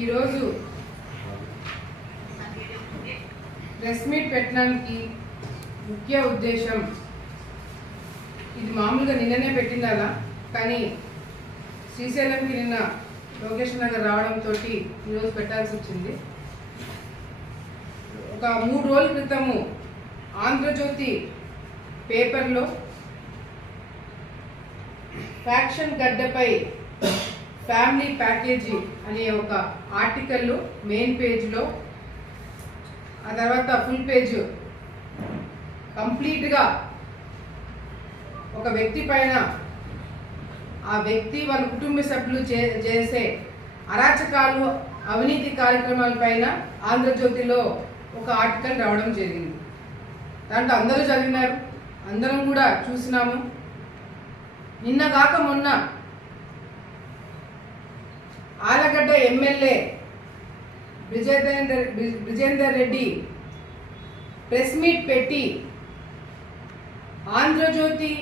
ఈరోజు press meet పెట్టడానికి ముఖ్య ఉద్దేశం. ఇది మామూలుగా నిన్ననే పెట్టిండాలా? కానీ శ్రీశైలంకి నిన్న లోకేష్ నగర్ రావడంతో ఈరోజు పెట్టాల్సి వచ్చింది. ఒక మూడు రోజుల క్రితము ఆంధ్రజ్యోతి పేపర్లో ఫ్యాక్షన్ గడ్డపై ఫ్యామిలీ ప్యాకేజీ అనే ఒక ఆర్టికల్ మెయిన్ పేజ్లో ఆ తర్వాత ఫుల్ పేజ్. కంప్లీట్గా ఒక వ్యక్తి పైన ఆ వ్యక్తి వాళ్ళ కుటుంబ సభ్యులు చే చేసే అరాచకాలు అవినీతి కార్యక్రమాలపైన ఆంధ్రజ్యోతిలో ఒక ఆర్టికల్ రావడం జరిగింది. దాంట్లో అందరూ చదివినారు. అందరం కూడా చూసినాము. నిన్న కాక మొన్న Allagadda MLA Brijender Reddy press meet పెట్టి ఆంధ్రజ్యోతి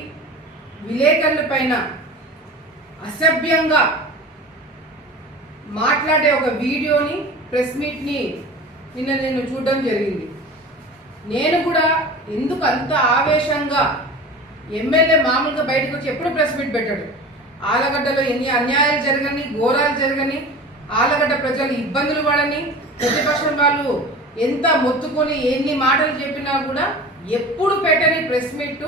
విలేకరుల పైన అసభ్యంగా మాట్లాడే ఒక వీడియోని ప్రెస్ మీట్ని నిన్న నేను చూడడం జరిగింది. నేను కూడా ఎందుకు అంత ఆవేశంగా ఎమ్మెల్యే మామూలుగా బయటకు వచ్చి ఎప్పుడు ప్రెస్ మీట్ పెట్టాడు? ఆలగడ్డలో ఎన్ని అన్యాయాలు జరగని ఘోరాలు జరగని ఆలగడ్డ ప్రజలు ఇబ్బందులు పడని ప్రతిపక్షం వాళ్ళు ఎంత మొత్తుకొని ఎన్ని మాటలు చెప్పినా కూడా ఎప్పుడు పెట్టని ప్రెస్ మీట్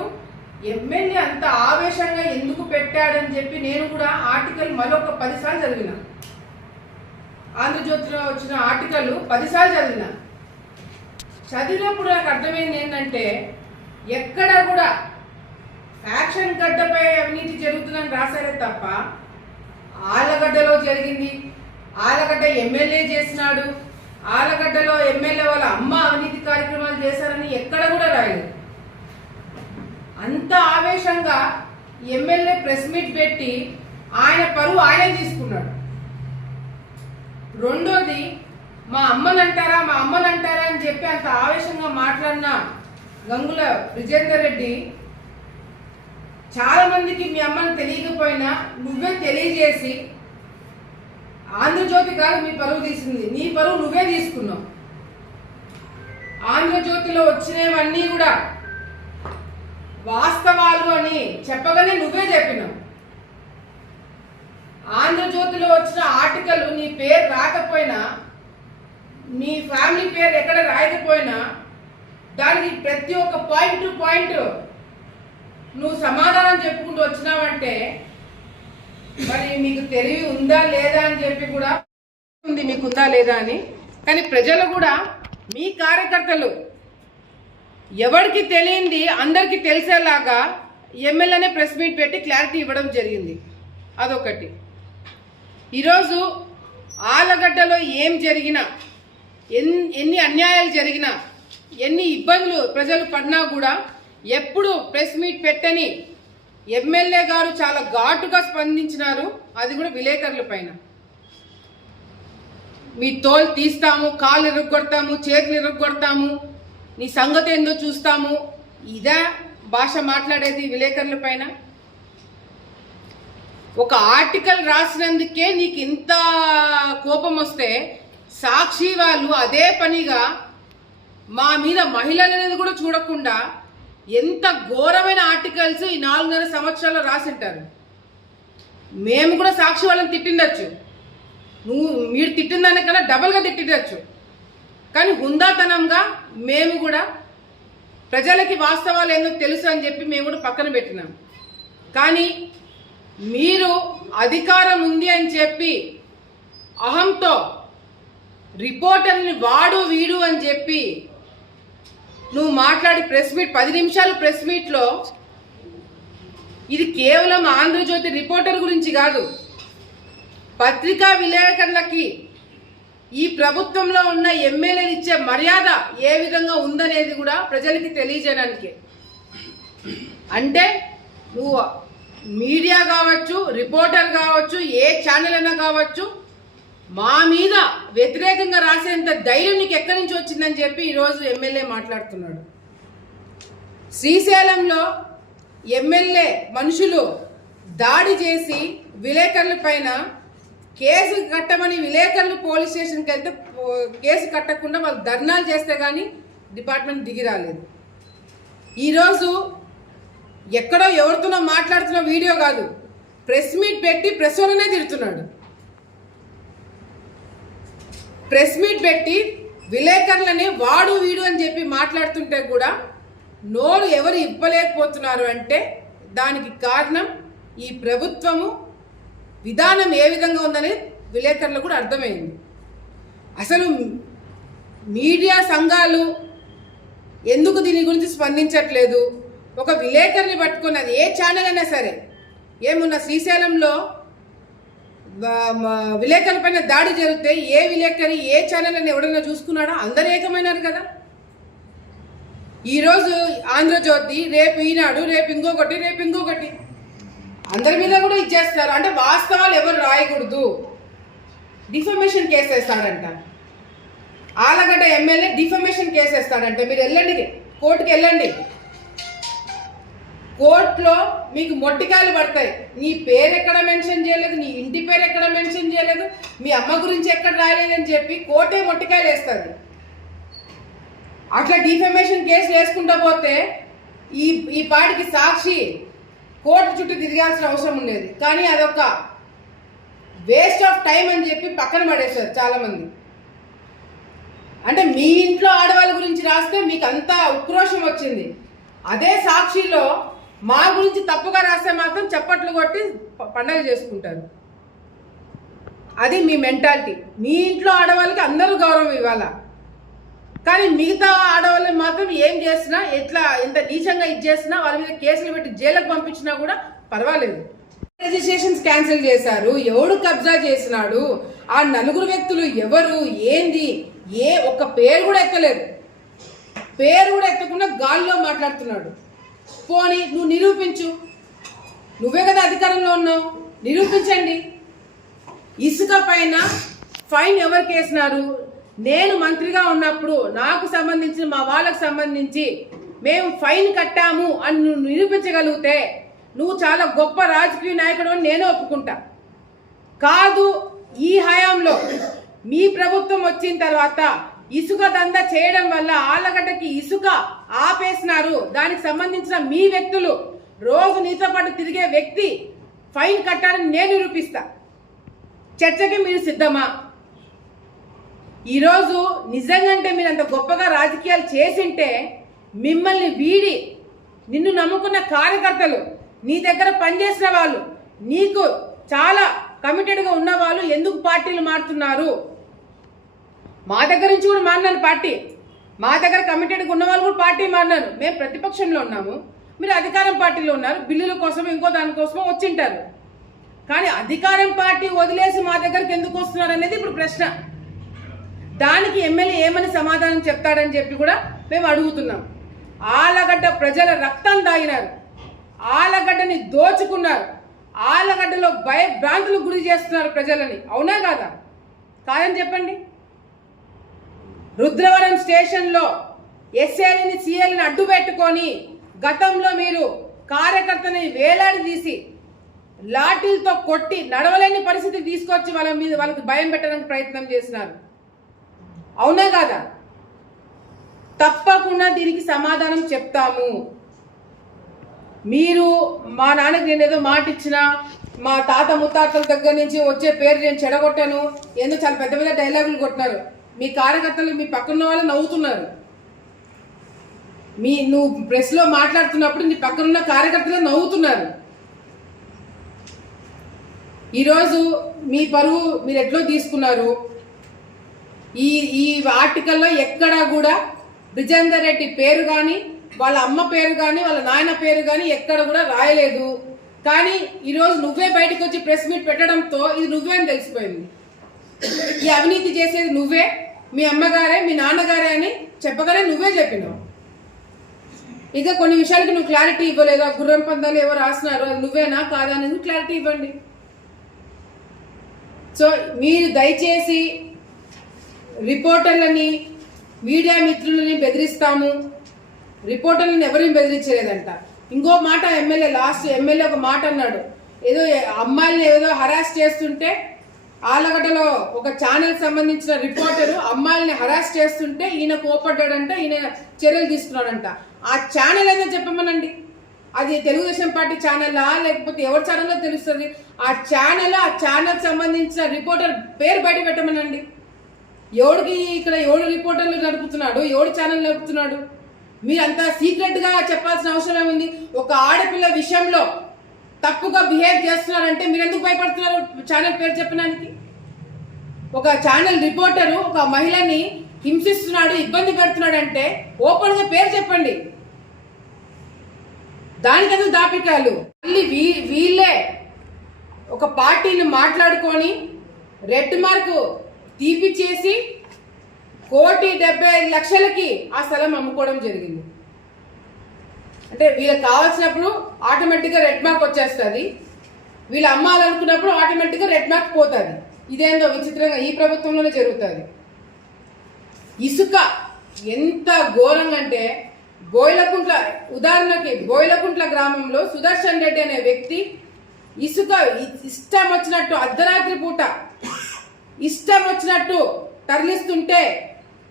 ఎమ్మెల్యే అంత ఆవేశంగా ఎందుకు పెట్టాడని చెప్పి నేను కూడా ఆర్టికల్ మరొక పదిసార్లు చదివిన. ఆంధ్రజ్యోతిలో వచ్చిన ఆర్టికల్ పదిసార్లు చదివిన. చదివినప్పుడు నాకు అర్థమైంది ఏంటంటే ఎక్కడ కూడా ఫ్యాక్షన్ గడ్డపై అవినీతి జరుగుతుందని రాశారే తప్ప ఆలగడ్డలో జరిగింది. ఆలగడ్డ ఎమ్మెల్యే చేసినాడు. ఆలగడ్డలో ఎమ్మెల్యే వాళ్ళ అమ్మ అవినీతి కార్యక్రమాలు చేశారని ఎక్కడ కూడా రాయలేదు. అంత ఆవేశంగా ఎమ్మెల్యే ప్రెస్ మీట్ పెట్టి ఆయన పరువు ఆయనే తీసుకున్నాడు. రెండోది మా అమ్మనంటారా మా అమ్మనంటారా అని చెప్పి అంత ఆవేశంగా మాట్లాడిన గంగుల విజేందర్ రెడ్డి చాలా మందికి మీ అమ్మని తెలియకపోయినా నువ్వే తెలియజేసి ఆంధ్రజ్యోతి కాదు మీ పరువు తీసింది. నీ పరువు నువ్వే తీసుకున్నావు. ఆంధ్రజ్యోతిలో వచ్చినవన్నీ కూడా వాస్తవాలు అని చెప్పగానే నువ్వే చెప్పినావు. ఆంధ్రజ్యోతిలో వచ్చిన ఆర్టికల్ నీ పేరు రాకపోయినా నీ ఫ్యామిలీ పేరు ఎక్కడ రాయకపోయినా దానికి ప్రతి ఒక్క పాయింట్ టు పాయింట్ నువ్వు సమాధానం చెప్పుకుంటూ వచ్చినావంటే మరి మీకు తెలివి ఉందా లేదా అని చెప్పి కూడా ఉంది మీకు ఉందా లేదా అని. కానీ ప్రజలు కూడా మీ కార్యకర్తలు ఎవరికి తెలియంది అందరికీ తెలిసేలాగా ఎమ్మెల్యేనే ప్రెస్ మీట్ పెట్టి క్లారిటీ ఇవ్వడం జరిగింది. అదొకటి. ఈరోజు ఆలగడ్డలో ఏం జరిగినా ఎన్ని అన్యాయాలు జరిగినా ఎన్ని ఇబ్బందులు ప్రజలు పడినా కూడా ఎప్పుడు ప్రెస్ మీట్ పెట్టని ఎమ్మెల్యే గారు చాలా ఘాటుగా స్పందించినారు. అది కూడా విలేకరుల పైన. మీ తోలు తీస్తాము కాళ్ళు ఇరుగ్గొడతాము చేతులు ఇరుగ్గొడతాము నీ సంగతి ఏందో చూస్తాము. ఇదా భాష మాట్లాడేది విలేకరుల పైన. ఒక ఆర్టికల్ రాసినందుకే నీకు ఇంత కోపం వస్తే సాక్షి వాళ్ళు అదే పనిగా మా మీద మహిళలు అనేది కూడా చూడకుండా ఎంత ఘోరమైన ఆర్టికల్స్ ఈ నాలుగున్నర సంవత్సరాల్లో రాసింటారు. మేము కూడా సాక్షి వాళ్ళని తిట్టిండొచ్చు. నువ్వు మీరు తిట్టిన దానికన్నా డబల్గా తిట్టిండొచ్చు. కానీ హుందాతనంగా మేము కూడా ప్రజలకి వాస్తవాలు ఏందో తెలుసు అని చెప్పి మేము కూడా పక్కన పెట్టినాం. కానీ మీరు అధికారం ఉంది అని చెప్పి అహంతో రిపోర్టర్ని వాడు వీడు అని చెప్పి నువ్వు మాట్లాడి ప్రెస్ మీట్ పది నిమిషాలు ప్రెస్ మీట్లో. ఇది కేవలం ఆంధ్రజ్యోతి రిపోర్టర్ గురించి కాదు. పత్రికా విలేకరులకి ఈ ప్రభుత్వంలో ఉన్న ఎమ్మెల్యేలు ఇచ్చే మర్యాద ఏ విధంగా ఉందనేది కూడా ప్రజలకి తెలియజేయడానికి. అంటే నువ్వు మీడియా కావచ్చు రిపోర్టర్ కావచ్చు ఏ ఛానల్ అయినా కావచ్చు మా మీద వ్యతిరేకంగా రాసేంత ధైర్యం నీకు ఎక్కడి నుంచి వచ్చిందని చెప్పి ఈరోజు ఎమ్మెల్యే మాట్లాడుతున్నాడు. శ్రీశైలంలో ఎమ్మెల్యే మనుషులు దాడి చేసి విలేకరుల పైన కేసు కట్టమని విలేకరులు పోలీస్ స్టేషన్కి వెళ్తే కేసు కట్టకుండా వాళ్ళు ధర్నాలు చేస్తే కానీ డిపార్ట్మెంట్ దిగి రాలేదు. ఈరోజు ఎక్కడో ఎవరితోనో మాట్లాడుతున్న వీడియో కాదు. ప్రెస్ మీట్ పెట్టి ప్రెస్ వాళ్ళనే తిడుతున్నాడు. ప్రెస్ మీట్ పెట్టి విలేకరులని వాడు వీడు అని చెప్పి మాట్లాడుతుంటే కూడా నోరు ఎవరు ఇవ్వలేకపోతున్నారు అంటే దానికి కారణం ఈ ప్రభుత్వము విధానం ఏ విధంగా ఉందని విలేకరులకు కూడా అర్థమైంది. అసలు మీడియా సంఘాలు ఎందుకు దీని గురించి స్పందించట్లేదు? ఒక విలేకరిని పట్టుకున్నది ఏ ఛానల్ అయినా సరే ఏమున్న శ్రీశైలంలో వ- విలేకరుల పైన దాడి జరిగితే ఏ విలేకరి ఏ ఛానల్ అని ఎవడన్నా చూసుకున్నాడా? అందరూ ఏకమైనారు కదా. ఈరోజు ఆంధ్రజ్యోతి రేపు ఈనాడు రేపు ఇంకొకటి రేపు ఇంకొకటి. అందరి మీద కూడా ఇచ్చేస్తారు. అంటే వాస్తవాలు ఎవరు రాయకూడదు. డిఫమేషన్ కేసు వేస్తాడంట. ఆలగడ్డ ఎమ్మెల్యే డిఫమేషన్ కేసు వేస్తాడంట. మీరు వెళ్ళండి కోర్టుకి వెళ్ళండి. కోర్టులో మీకు మొట్టికాయలు పడతాయి. నీ పేరు ఎక్కడ మెన్షన్ చేయలేదు నీ ఇంటి పేరు ఎక్కడ మెన్షన్ చేయలేదు మీ అమ్మ గురించి ఎక్కడ రాయలేదని చెప్పి కోర్టే మొట్టికాయలు వేస్తుంది అట్లా డిఫెమేషన్ కేసు వేసుకుంటా పోతే ఈ ఈ పాటికి సాక్షి కోర్టు చుట్టూ తిరగాల్సిన అవసరం ఉండేది. కానీ అదొక వేస్ట్ ఆఫ్ టైం అని చెప్పి పక్కన పడేశారు చాలామంది. అంటే మీ ఇంట్లో ఆడవాళ్ళ గురించి రాస్తే మీకు అంతా ఉక్రోషం వచ్చింది. అదే సాక్షిలో మా గురించి తప్పుగా రాస్తే మాత్రం చప్పట్లు కొట్టి పండగ చేసుకుంటారు. అది మీ మెంటాలిటీ. మీ ఇంట్లో ఆడవాళ్ళకి అందరూ గౌరవం ఇవ్వాలా? కానీ మిగతా ఆడవాళ్ళని మాత్రం ఏం చేసినా ఎట్లా ఎంత నీచంగా ఇది చేసినా వాళ్ళ మీద కేసులు పెట్టి జైలకు పంపించినా కూడా పర్వాలేదు. రిజిస్ట్రేషన్స్ క్యాన్సిల్ చేశారు. ఎవడు కబ్జా చేసినాడు? ఆ నలుగురు వ్యక్తులు ఎవరు? ఏంది? ఏ ఒక్క పేరు కూడా ఎత్తలేదు పేరు కూడా ఎత్తకుండా గాల్లో మాట్లాడుతున్నాడు. పోని నువ్వు నిరూపించు. నువ్వే కదా అధికారంలో ఉన్నావు. నిరూపించండి. ఇసుక పైన ఫైన్ ఎవరికి వేసినారు నేను మంత్రిగా ఉన్నప్పుడు నాకు సంబంధించిన మా వాళ్ళకు సంబంధించి మేము ఫైన్ కట్టాము అని నువ్వు నిరూపించగలిగితే నువ్వు చాలా గొప్ప రాజకీయ నాయకుడు అని నేను ఒప్పుకుంటా. కాదు ఈ హయాంలో మీ ప్రభుత్వం వచ్చిన తర్వాత ఇసుక దందా చేయడం వల్ల ఆళ్ళగడ్డకి ఇసుక ఆపేసినారు. దానికి సంబంధించిన మీ వ్యక్తులు రోజు నీతో పాటు తిరిగే వ్యక్తి ఫైన్ కట్టాలని నేను నిరూపిస్తా. చర్చకి మీరు సిద్ధమా? ఈరోజు నిజంగంటే మీరు అంత గొప్పగా రాజకీయాలు చేసింటే మిమ్మల్ని వీడి నిన్ను నమ్ముకున్న కార్యకర్తలు నీ దగ్గర పనిచేసిన వాళ్ళు నీకు చాలా కమిటెడ్గా ఉన్న వాళ్ళు ఎందుకు పార్టీలు మారుతున్నారు? మా దగ్గర నుంచి కూడా మారినాను పార్టీ. మా దగ్గర కమిటెడ్గా ఉన్న వాళ్ళు కూడా పార్టీ మారినాను మేము ప్రతిపక్షంలో ఉన్నాము. మీరు అధికారం పార్టీలో ఉన్నారు. బిల్లుల కోసం ఇంకో దానికోసమో వచ్చింటారు. కానీ అధికారం పార్టీ వదిలేసి మా దగ్గరికి ఎందుకు వస్తున్నారు అనేది ఇప్పుడు ప్రశ్న. దానికి ఎమ్మెల్యే ఏమని సమాధానం చెప్తాడని చెప్పి కూడా మేము అడుగుతున్నాం. ఆలగడ్డ ప్రజల రక్తం దాగినారు. ఆలగడ్డని దోచుకున్నారు. ఆలగడ్డలో భయభ్రాంతులకు గురి చేస్తున్నారు ప్రజలని. అవునా కాదా? కాదని చెప్పండి. రుద్రవరం స్టేషన్లో ఎస్ఏని సిఎల్ని అడ్డు పెట్టుకొని గతంలో మీరు కార్యకర్తని వేలాడదీసి లాఠీలతో కొట్టి నడవలేని పరిస్థితి తీసుకొచ్చి వాళ్ళ మీద వాళ్ళకి భయం పెట్టడానికి ప్రయత్నం చేసినారు. అవునా కాదా? తప్పకుండా దీనికి సమాధానం చెప్తాము. మీరు మా నాన్నకి నేను ఏదో మాట ఇచ్చిన మా తాత ముత్తాతల దగ్గర నుంచి వచ్చే పేరు నేను చెడగొట్టాను ఎందుకు చాలా పెద్ద పెద్ద డైలాగులు కొట్టినారు. మీ కార్యకర్తలు మీ పక్కన వాళ్ళు నవ్వుతున్నారు. మీ నువ్వు ప్రెస్లో మాట్లాడుతున్నప్పుడు నీ పక్కనున్న కార్యకర్తలు నవ్వుతున్నారు. ఈరోజు మీ పరువు మీరు ఎట్లో తీసుకున్నారు? ఈ ఈ ఆర్టికల్లో ఎక్కడా కూడా బ్రిజేందర్ రెడ్డి పేరు కానీ వాళ్ళ అమ్మ పేరు కానీ వాళ్ళ నాయన పేరు కానీ ఎక్కడ కూడా రాయలేదు. కానీ ఈరోజు నువ్వే బయటకు వచ్చి ప్రెస్ మీట్ పెట్టడంతో ఇది నువ్వే అని తెలిసిపోయింది? ఈ అవినీతి చేసేది నువ్వే? మీ అమ్మగారే మీ నాన్నగారే అని చెప్పగానే నువ్వే చెప్పినావు. ఇంకా కొన్ని విషయాలకి నువ్వు క్లారిటీ ఇవ్వలేదు? ఆ గుర్రం పందాలు ఎవరు రాసినారు? అది నువ్వేనా? కాదా అనేది క్లారిటీ ఇవ్వండి. సో మీరు దయచేసి రిపోర్టర్లని మీడియా మిత్రులని బెదిరిస్తాము. రిపోర్టర్లను ఎవరిని బెదిరించలేదంట. ఇంకో మాట ఎమ్మెల్యే లాస్ట్ ఎమ్మెల్యే ఒక మాట అన్నాడు. ఏదో అమ్మాయిని ఏదో హరాస్ చేస్తుంటే ఆలగడ్డలో ఒక ఛానల్ సంబంధించిన రిపోర్టరు అమ్మాయిల్ని హరాస్ చేస్తుంటే ఈయన కోపడ్డాడంట ఈయన చర్యలు తీసుకున్నాడంట. ఆ ఛానల్ ఏదో చెప్పమనండి. అది తెలుగుదేశం పార్టీ ఛానల్లా లేకపోతే ఎవరి ఛానల్లో తెలుస్తుంది? ఆ ఛానల్ ఆ ఛానల్ సంబంధించిన రిపోర్టర్ పేరు బయట పెట్టమనండి. ఎవడికి ఇక్కడ ఎవడు రిపోర్టర్లు నడుపుతున్నాడు ఎవడు ఛానల్ నడుపుతున్నాడు? మీరంతా సీక్రెట్గా చెప్పాల్సిన అవసరం ఏముంది? ఒక ఆడపిల్ల విషయంలో తప్పుగా బిహేవ్ చేస్తున్నారంటే మీరు ఎందుకు భయపడుతున్నారు ఛానల్ పేరు చెప్పడానికి ఒక ఛానల్ రిపోర్టరు ఒక మహిళని హింసిస్తున్నాడు ఇబ్బంది పెడుతున్నాడు అంటే ఓపెన్గా పేరు చెప్పండి. దానికి ఎందుకు దాపికాలు? మళ్ళీ వీ వీళ్ళే ఒక పార్టీని మాట్లాడుకొని రెడ్ మార్కు తీపిచ్చేసి కోటి డెబ్బై ఐదు లక్షలకి ఆ స్థలం అమ్ముకోవడం జరిగింది. అంటే వీళ్ళకి కావాల్సినప్పుడు ఆటోమేటిక్గా రెడ్ మార్క్ వచ్చేస్తుంది. వీళ్ళు అమ్మాలనుకున్నప్పుడు ఆటోమేటిక్గా రెడ్ మార్క్ పోతుంది. ఇదేందో విచిత్రంగా ఈ ప్రభుత్వంలోనే జరుగుతుంది. ఇసుక ఎంత ఘోరంగా అంటే బోయిలకుంట్ల ఉదాహరణకి బోయిలకుంట్ల గ్రామంలో సుదర్శన్ రెడ్డి అనే వ్యక్తి ఇసుక ఇష్టం వచ్చినట్టు అర్ధరాత్రి పూట ఇష్టం వచ్చినట్టు తరలిస్తుంటే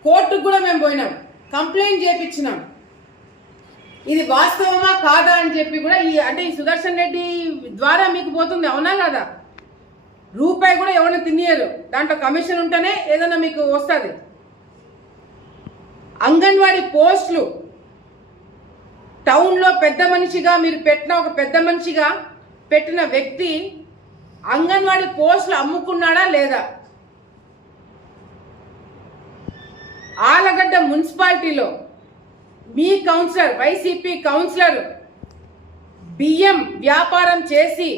కోర్టుకు కూడా మేము పోయినాం. కంప్లైంట్ చేపించినాం. ఇది వాస్తవమా కాదా అని చెప్పి కూడా ఈ అంటే ఈ సుదర్శన్ రెడ్డి ద్వారా మీకు పోతుంది అవునా కదా? రూపాయి కూడా ఎవరైనా తినేయరు. దాంట్లో కమిషన్ ఉంటేనే ఏదైనా మీకు వస్తుంది. అంగన్వాడీ పోస్టులు. టౌన్లో పెద్ద మనిషిగా మీరు పెట్టిన ఒక పెద్ద మనిషిగా పెట్టిన వ్యక్తి అంగన్వాడీ పోస్టులు అమ్ముకున్నాడా లేదా? ఆలగడ్డ మున్సిపాలిటీలో మీ కౌన్సిలర్ వైసీపీ కౌన్సిలర్ బియ్యం వ్యాపారం చేసి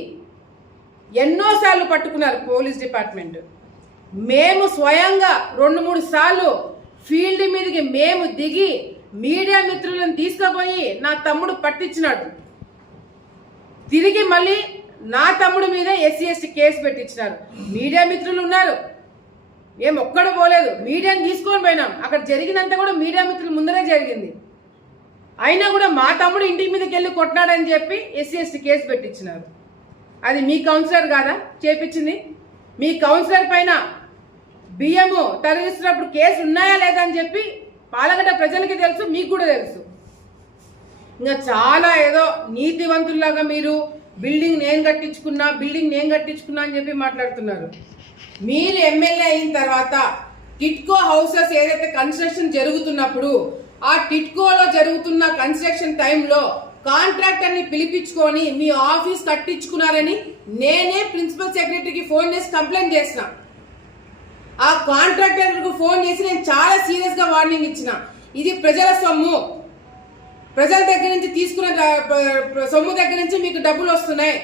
ఎన్నోసార్లు పట్టుకున్నారు పోలీస్ డిపార్ట్మెంట్. మేము స్వయంగా రెండు మూడు సార్లు ఫీల్డ్ మీదకి మేము దిగి మీడియా మిత్రులను తీసుకుపోయి నా తమ్ముడు పట్టించినాడు. తిరిగి మళ్ళీ నా తమ్ముడు మీద ఎస్సీ ఎస్టీ కేసు పెట్టించినారు. మీడియా మిత్రులు ఉన్నారు. మేము ఒక్కడు పోలేదు. మీడియాని తీసుకొని పోయినాం. అక్కడ జరిగినంత కూడా మీడియా మిత్రుల ముందరే జరిగింది. అయినా కూడా మా తమ్ముడు ఇంటి మీదకి వెళ్ళి కొట్టినాడని చెప్పి ఎస్సీ ఎస్టీ కేసు పెట్టించినారు. అది మీ కౌన్సిలర్ కాదా చేపించింది? మీ కౌన్సిలర్ పైన బియ్యము తరలిస్తున్నప్పుడు కేసు ఉన్నాయా లేదా అని చెప్పి పాలగడ్డ ప్రజలకి తెలుసు మీకు కూడా తెలుసు. ఇంకా చాలా ఏదో నీతివంతుల్లాగా మీరు బిల్డింగ్ నేను కట్టించుకున్నా బిల్డింగ్ నేను కట్టించుకున్నా అని చెప్పి మాట్లాడుతున్నారు. మీరు ఎమ్మెల్యే అయిన తర్వాత టిట్కో హౌసెస్ ఏదైతే కన్స్ట్రక్షన్ జరుగుతున్నప్పుడు ఆ టిట్కోలో జరుగుతున్న కన్స్ట్రక్షన్ టైంలో కాంట్రాక్టర్ని పిలిపించుకొని మీ ఆఫీస్ కట్టించుకున్నారని నేనే ప్రిన్సిపల్ సెక్రటరీకి ఫోన్ చేసి కంప్లైంట్ చేసిన. ఆ కాంట్రాక్టర్కు ఫోన్ చేసి నేను చాలా సీరియస్గా వార్నింగ్ ఇచ్చిన. ఇది ప్రజల సొమ్ము. ప్రజల దగ్గర నుంచి తీసుకున్న సొమ్ము దగ్గర నుంచి మీకు డబ్బులు వస్తున్నాయి.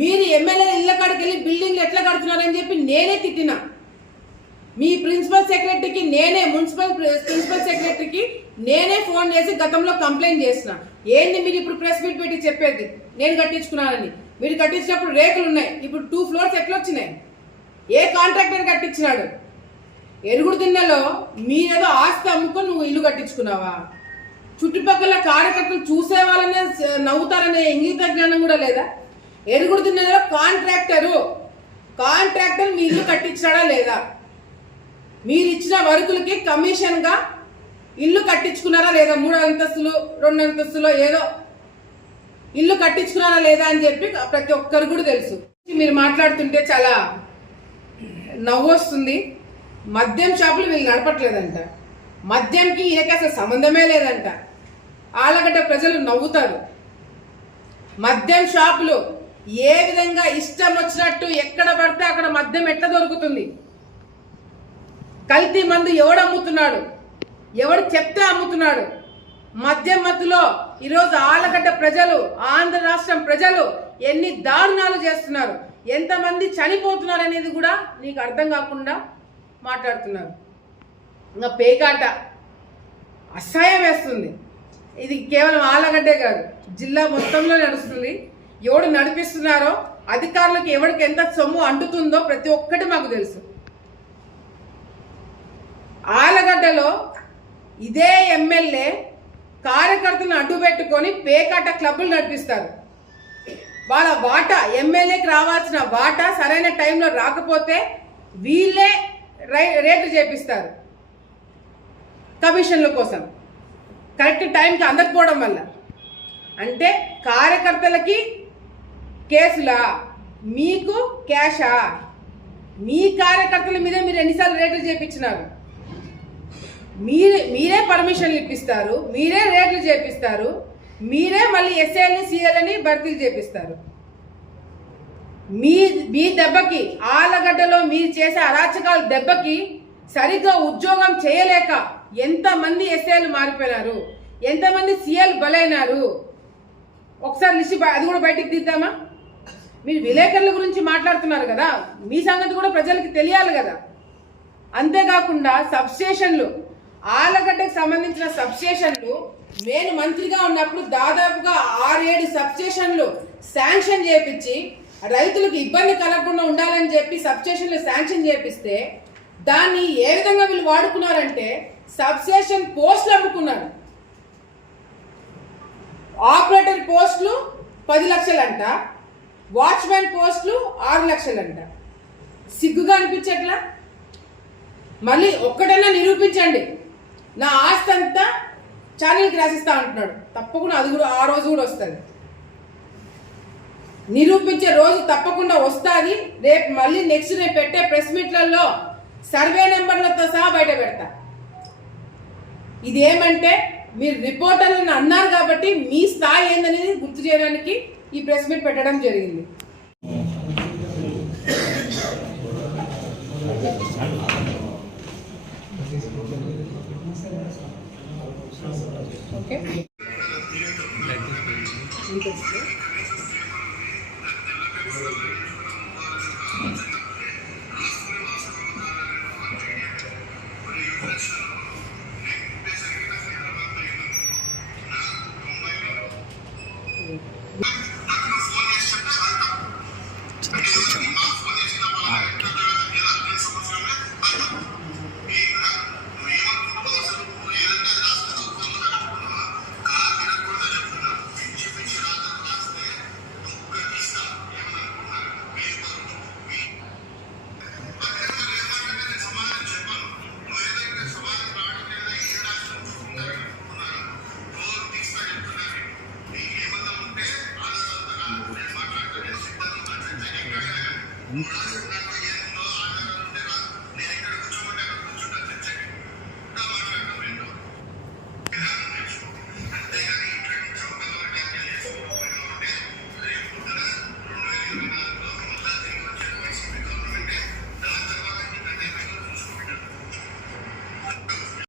మీరు ఎమ్మెల్యే ఇళ్ళ కాడికి వెళ్ళి బిల్డింగ్లు ఎట్లా కడుతున్నారని చెప్పి నేనే తిట్టిన. మీ ప్రిన్సిపల్ సెక్రటరీకి నేనే మున్సిపల్ ప్రిన్సిపల్ సెక్రటరీకి నేనే ఫోన్ చేసి గతంలో కంప్లైంట్ చేసిన. ఏంది మీరు ఇప్పుడు ప్రెస్ మీట్ పెట్టి చెప్పేది? నేను కట్టించుకున్నానని. మీరు కట్టించినప్పుడు రేకులు ఉన్నాయి. ఇప్పుడు టూ ఫ్లోర్స్ ఎట్లా వచ్చినాయి ఏ కాంట్రాక్టర్ కట్టించినాడు? ఎరుగుడు తిన్నలో మీరేదో ఆస్తి అమ్ముకొని నువ్వు ఇల్లు కట్టించుకున్నావా? చుట్టుపక్కల కార్యకర్తలు చూసే వాళ్ళనే నవ్వుతారనే ఇంగిత జ్ఞానం కూడా లేదా? ఎరుగుడు తిన్నలో కాంట్రాక్టరు కాంట్రాక్టర్ మీ ఇల్లు కట్టించాడా లేదా? మీరు ఇచ్చిన వర్కులకి కమిషన్గా ఇల్లు కట్టించుకున్నారా లేదా మూడు అంతస్తులు రెండు అంతస్తులో ఏదో ఇల్లు కట్టించుకున్నారా లేదా అని చెప్పి ప్రతి ఒక్కరు కూడా తెలుసు. మీరు మాట్లాడుతుంటే చాలా నవ్వు వస్తుంది. మద్యం షాపులు వీళ్ళు నడపట్లేదంట. మద్యంకి ఈయనకి అసలు సంబంధమే లేదంట. ఆలగడ్డ ప్రజలు నవ్వుతారు. మద్యం షాపులు ఏ విధంగా ఇష్టం వచ్చినట్టు ఎక్కడ పడితే అక్కడ మద్యం ఎట్లా దొరుకుతుంది? కల్తీ మందు ఎవడు అమ్ముతున్నాడు? ఎవడు చెప్తే అమ్ముతున్నాడు? మద్యం మత్తులో ఈరోజు ఆలగడ్డ ప్రజలు ఆంధ్ర రాష్ట్రం ప్రజలు ఎన్ని దారుణాలు చేస్తున్నారు? ఎంతమంది చనిపోతున్నారు అనేది కూడా నీకు అర్థం కాకుండా మాట్లాడుతున్నారు. ఇంకా పేకాట అసహ్యం వేస్తుంది. ఇది కేవలం ఆలగడ్డే కాదు జిల్లా మొత్తంలో నడుస్తుంది. ఎవడు నడిపిస్తున్నారో అధికారులకు ఎవరికి ఎంత సొమ్ము అంటుతుందో ప్రతి ఒక్కటి మాకు తెలుసు. ఆలగడ్డలో ఇదే ఎమ్మెల్యే కార్యకర్తలను అడ్డు పెట్టుకొని పేకాట క్లబ్బులు నడిపిస్తారు. వాళ్ళ వాటా ఎమ్మెల్యేకి రావాల్సిన వాటా సరైన టైంలో రాకపోతే వీళ్ళే రై- రేట్లు చేపిస్తారు కమిషన్ల కోసం. కరెక్ట్ టైంకి అందకపోవడం వల్ల. అంటే కార్యకర్తలకి కేసులా? మీకు క్యాషా? మీ కార్యకర్తల మీదే మీరు ఎన్నిసార్లు రేట్లు చేపించినారు? మీరే మీరే పర్మిషన్లు ఇప్పిస్తారు మీరే రేట్లు చేపిస్తారు మీరే మళ్ళీ ఎస్ఏని సీఎల్ని భర్తీలు చేపిస్తారు. మీ మీ దెబ్బకి ఆలగడ్డలో మీరు చేసే అరాచకాల దెబ్బకి సరిగ్గా ఉద్యోగం చేయలేక ఎంతమంది ఎస్ఏలు మారిపోయినారు ఎంతమంది సీఎల్ బలైనారు? ఒకసారి లిస్ట్ అది కూడా బయటికి తీద్దామా? మీరు విలేకరుల గురించి మాట్లాడుతున్నారు కదా మీ సంగతి కూడా ప్రజలకి తెలియాలి కదా. అంతేకాకుండా సబ్స్టేషన్లు ఆలగడ్డకు సంబంధించిన సబ్స్టేషన్లు నేను మంత్రిగా ఉన్నప్పుడు దాదాపుగా ఆరేడు సబ్స్టేషన్లు శాంక్షన్ చేపించి రైతులకు ఇబ్బంది కలగకుండా ఉండాలని చెప్పి సబ్స్టేషన్లు శాంక్షన్ చేపిస్తే దాన్ని ఏ విధంగా వీళ్ళు వాడుకున్నారంటే సబ్స్టేషన్ పోస్టులు అమ్ముకున్నారు. ఆపరేటర్ పోస్టులు పది లక్షలంట వాచ్మెన్ పోస్టులు ఆరు లక్షలంట. సిగ్గుగా అనిపించట్లా? మళ్ళీ ఒక్కడైనా నిరూపించండి. నా ఆస్తి అంతా ఛానల్కి రాసిస్తా అంటున్నాడు. తప్పకుండా అది కూడా ఆ రోజు కూడా వస్తుంది. నిరూపించే రోజు తప్పకుండా వస్తుంది. రేపు మళ్ళీ నెక్స్ట్ రేపు పెట్టే ప్రెస్ మీట్లలో సర్వే నెంబర్లతో సహా బయట పెడతా. ఇదేమంటే మీరు రిపోర్టర్లను అన్నారు కాబట్టి మీ స్థాయి ఏందనేది గుర్తు చేయడానికి ఈ ప్రెస్ మీట్ పెట్టడం జరిగింది. okay?